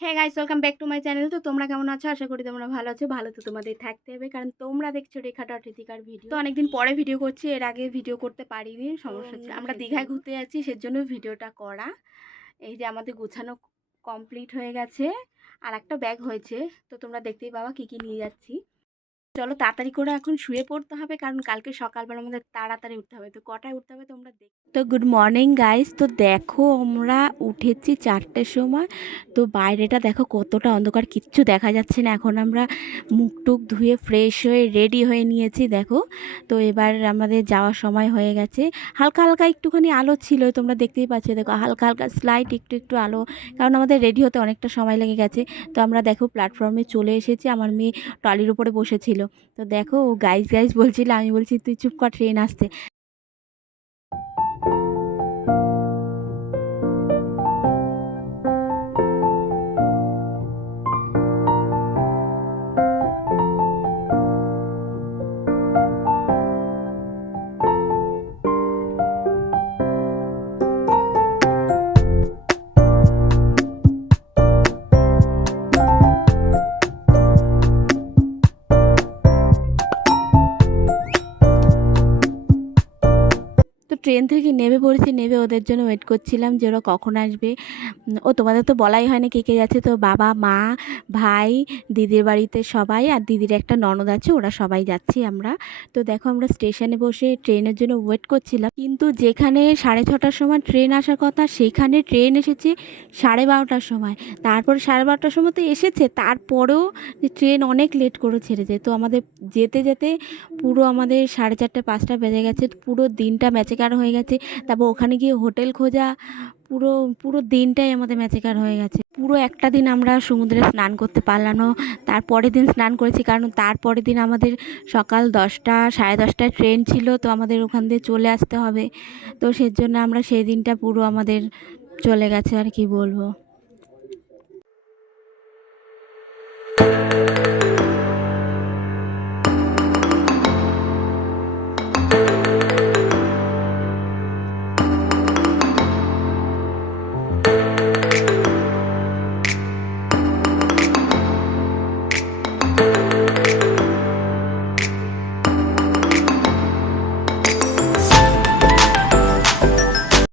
হ্যাঁ guys, welcome back to my channel. তো তোমরা কেমন আছো? আশা করি তোমরা ভালো আছো। ভালো তো তোমাদের থাকতে হবে, কারণ তোমরা দেখছো রেখাটা অতিথিকার ভিডিও। তো অনেকদিন পরে ভিডিও করছি, এর আগে ভিডিও করতে পারিনি, সমস্যা হচ্ছে। আমরা দীঘায় ঘুরতে যাচ্ছি, সেজন্য ভিডিওটা করা। এই যে আমাদের গোছানো কমপ্লিট হয়ে গেছে, আর একটা ব্যাগ হয়েছে। তো তোমরা দেখতেই পাবা কি কি নিয়ে যাচ্ছি। চলো তাড়াতাড়ি করে এখন শুয়ে পড়তে হবে, কারণ কালকে সকালবেলা আমাদের তাড়াতাড়ি উঠতে হবে। তো কটায় উঠতে হবে তোমরা দেখ। তো গুড মর্নিং গাইস। তো দেখো আমরা উঠেছি 4টের সময়। তো বাইরেটা দেখো কতটা অন্ধকার, কিচ্ছু দেখা যাচ্ছে না। এখন আমরা মুখ টুক ধুয়ে ফ্রেশ হয়ে রেডি হয়ে নিয়েছি দেখো। তো এবার আমাদের যাওয়ার সময় হয়ে গেছে। হালকা হালকা একটুখানি আলো ছিল, তোমরা দেখতেই পাচ্ছ, দেখো হালকা হালকা স্লাইট একটু একটু আলো, কারণ আমাদের রেডি হতে অনেকটা সময় লেগে গেছে। তো আমরা দেখো প্ল্যাটফর্মে চলে এসেছি। আমার মেয়ে ট্রলির উপরে বসেছিল। তো দেখো ও গাইজ গাইজ বলছিল, আমি বলছি তুই চুপ কর, ট্রেন আসছে। তো ট্রেন থেকে নেমে পড়েছি, নেমে ওদের জন্য ওয়েট করছিলাম যে ওরা কখন আসবে। ও তোমাদের তো বলাই হয় না কে কে যাচ্ছে। তো বাবা, মা, ভাই, দিদির বাড়িতে সবাই, আর দিদির একটা ননদ আছে, ওরা সবাই যাচ্ছি আমরা। তো দেখো আমরা স্টেশনে বসে ট্রেনের জন্য ওয়েট করছিলাম, কিন্তু যেখানে 6:30টার সময় ট্রেন আসার কথা, সেখানে ট্রেন এসেছে 12:30টার সময়। তারপর 12:30টার সময় তো এসেছে, তারপরেও ট্রেন অনেক লেট করে ছেড়েছে। তো আমাদের যেতে যেতে পুরো আমাদের 4:30-5টা বেজে গেছে। পুরো দিনটা ম্যাচেকার হয়ে গেছে। তারপর ওখানে গিয়ে হোটেল খোঁজা, পুরো পুরো দিনটাই আমাদের ম্যাচেকার হয়ে গেছে। পুরো একটা দিন আমরা সমুদ্রে স্নান করতে পারলাম না। তারপরের দিন স্নান করেছি, কারণ তারপরের দিন আমাদের সকাল 10টা 10:30টায় ট্রেন ছিল। তো আমাদের ওখান দিয়ে চলে আসতে হবে। তো সেজন্য আমরা সেই দিনটা পুরো আমাদের চলে গেছে, আর কি বলবো।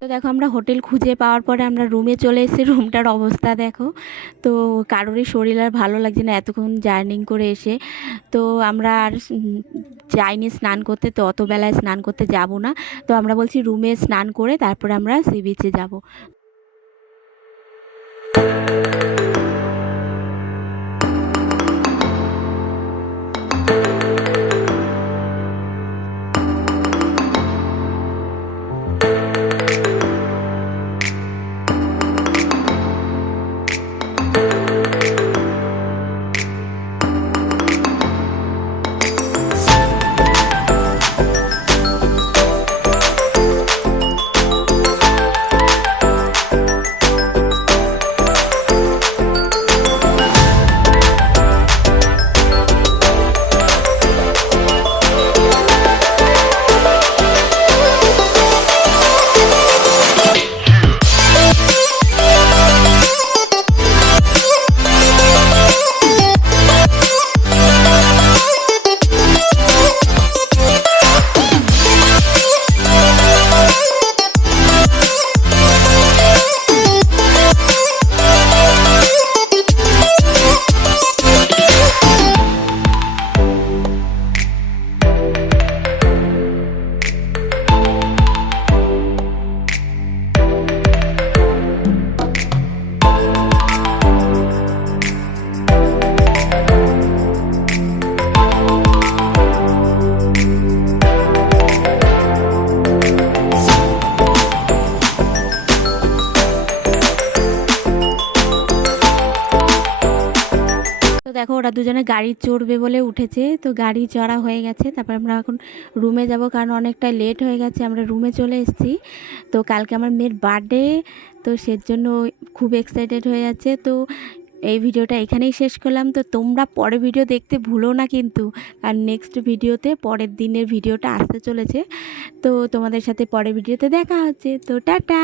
তো দেখো আমরা হোটেল খুঁজে পাওয়ার পরে আমরা রুমে চলে এসেছি। রুমটার অবস্থা দেখো। তো কারোরই শরীর আর ভালো লাগছে না এতক্ষণ জার্নিং করে এসে। তো আমরা আর যাইনি স্নান করতে, তো অত বেলায় স্নান করতে যাব না। তো আমরা বলছি রুমে স্নান করে তারপরে আমরা সি বিচে যাব। তো দেখো ওরা দুজনে গাড়ি চড়বে বলে উঠেছে। তো গাড়ি চড়া হয়ে গেছে। তারপর আমরা এখন রুমে যাব, কারণ অনেকটা লেট হয়ে গেছে। আমরা রুমে চলে এসেছি। তো কালকে আমার মেয়ের বার্থডে, তো সেজন্য খুব এক্সাইটেড হয়ে যাচ্ছে। তো এই ভিডিওটা এখানেই শেষ করলাম। তো তোমরা পরের ভিডিও দেখতে ভুলো না কিন্তু, আর নেক্সট ভিডিওতে পরের দিনের ভিডিওটা আসতে চলেছে। তো তোমাদের সাথে পরের ভিডিওতে দেখা হচ্ছে। তো টাটা।